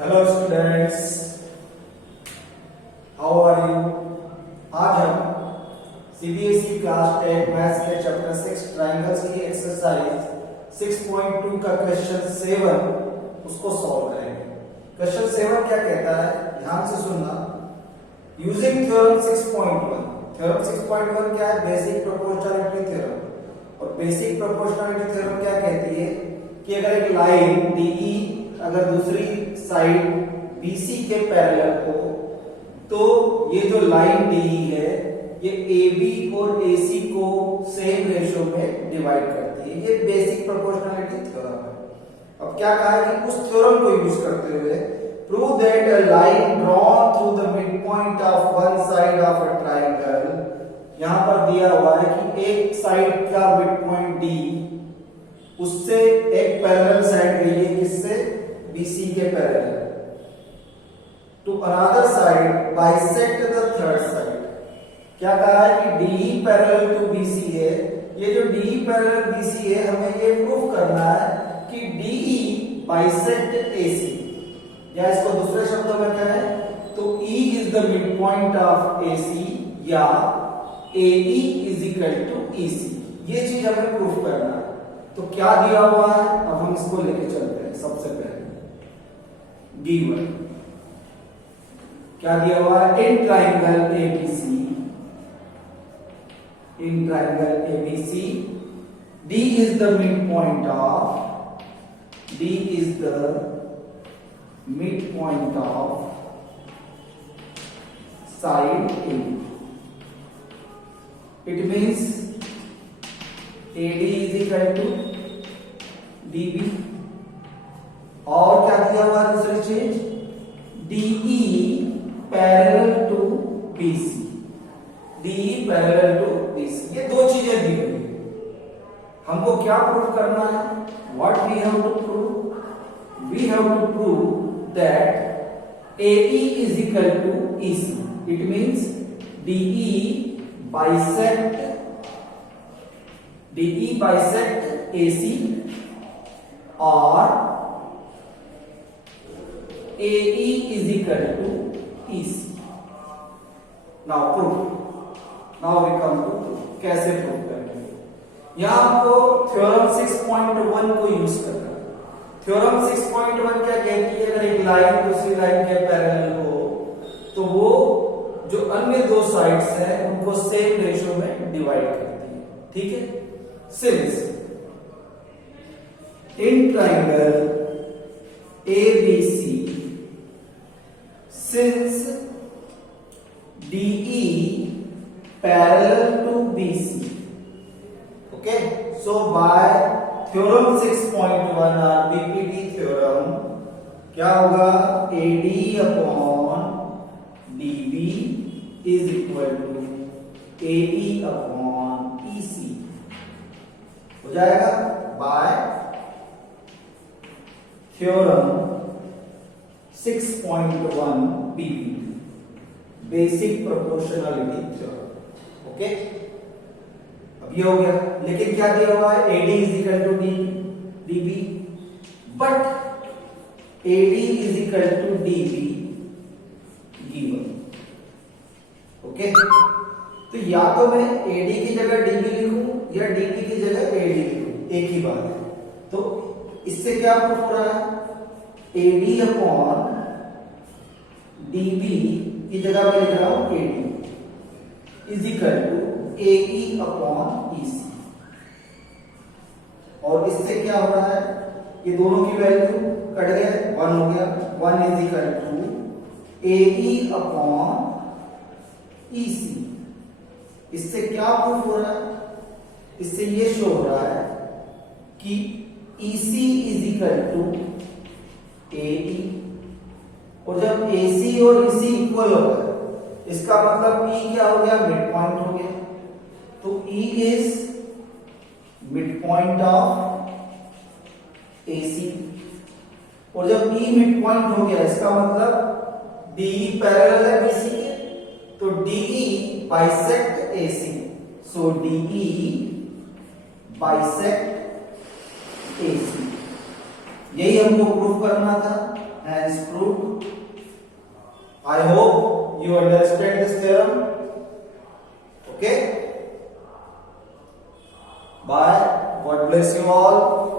Hello students, how are you. आज हम CBSE class 10 maths के चैप्टर 6 ट्रायंगल्स की एक्सरसाइज 6.2 का क्वेश्चन 7 उसको सॉल्व करेंगे। क्वेश्चन 7 क्या कहता है, ध्यान से सुनना। Using theorem 6.1। थ्योरम 6.1 क्या है? Basic proportionality theorem. और बेसिक प्रोपोर्शनैलिटी थ्योरम क्या कहती है कि अगर एक लाइन डीई अगर दूसरी साइड बीसी के पैरेलल हो तो ये जो लाइन डी है ये एबी और एसी को सेम रेशियो में डिवाइड करती है। ये बेसिक प्रोपोर्शनैलिटी थ्योरम है। अब क्या कहा है कि उस थ्योरम को यूज करते हुए prove that a line drawn through the mid point of one side of a triangle. यहां पर दिया हुआ है कि एक साइड का मिड पॉइंट डी, उससे एक पैरेलल साइड गई है किससे? BC के parallel to another side bisect the third side. क्या कहा है कि DE पैरेलल टू BC है। ये जो DE पैरेलल BC है, हमें ये प्रूव करना है कि DE बाइसेक्ट AC, या इसको दूसरे शब्दों में कहें तो E is the mid point of AC या AE is equal to EC। ये चीज हमें प्रूव करना है। तो क्या दिया हुआ है, अब हम इसको लेके चलते हैं। सबसे पहले गिवन क्या दिया हुआ है? In triangle ABC, in triangle ABC D is the mid point of, D is the mid point of side A. It means AD is equal to DB। और क्या दिया हुआ है दूसरी चीज? DE parallel to BC, DE parallel to BC। ये दो चीजें दी हुई है। हमको क्या प्रूव करना है? What we have to prove? We have to prove that AE is equal to EC। It means DE bisect AC और AE is equal to EC. Now proof. Now we come to proof. कैसे prove करेंगे? यहां आपको theorem 6.1 को use करना है। Theorem 6.1 क्या कहती है? अगर एक लाइन दूसरी लाइन के पैरेलल हो तो वो जो अन्य दो साइड्स हैं उनको सेम रेशियो में डिवाइड करती है। ठीक है? Since in triangle ABC, since DE parallel to BC, okay, so by theorem 6.1 or BPT theorem क्या होगा? AD upon DB is equal to AE upon EC हो जाएगा by theorem 6.1 BPT, basic proportionality theorem. Okay, अब ये हो गया। लेकिन क्या दिया हुआ है? AD is equal to DB, but AD is equal to DB given. Okay, तो या तो मैं AD की जगह DB लिखूं या DB की जगह AD लिखूं, एक ही बात है। तो इससे क्या प्रूफ हो रहा है? AD अपॉन DB की जगह मैं लिख रहा हूं AD is equal to AE upon EC। और इससे क्या हो रहा है? ये दोनों की वैल्यू कट गया, 1 हो गया। 1 is equal to AE upon EC। इससे क्या प्रूफ हो रहा है? इससे ये शो हो रहा है कि EC is equal to AE। और जब AC और EC इक्वल हो गए, इसका मतलब E क्या हो गया? मिड पॉइंट हो गया। तो E is mid point of AC। और जब E मिड पॉइंट हो गया, इसका मतलब DE पैरेलल है BC के, तो DE बाइसेक्ट AC। सो DE बाइसेक्ट AC। यही हमको प्रूफ करना था। hence proved. I hope you understand this theorem. Okay. Bye. God bless you all.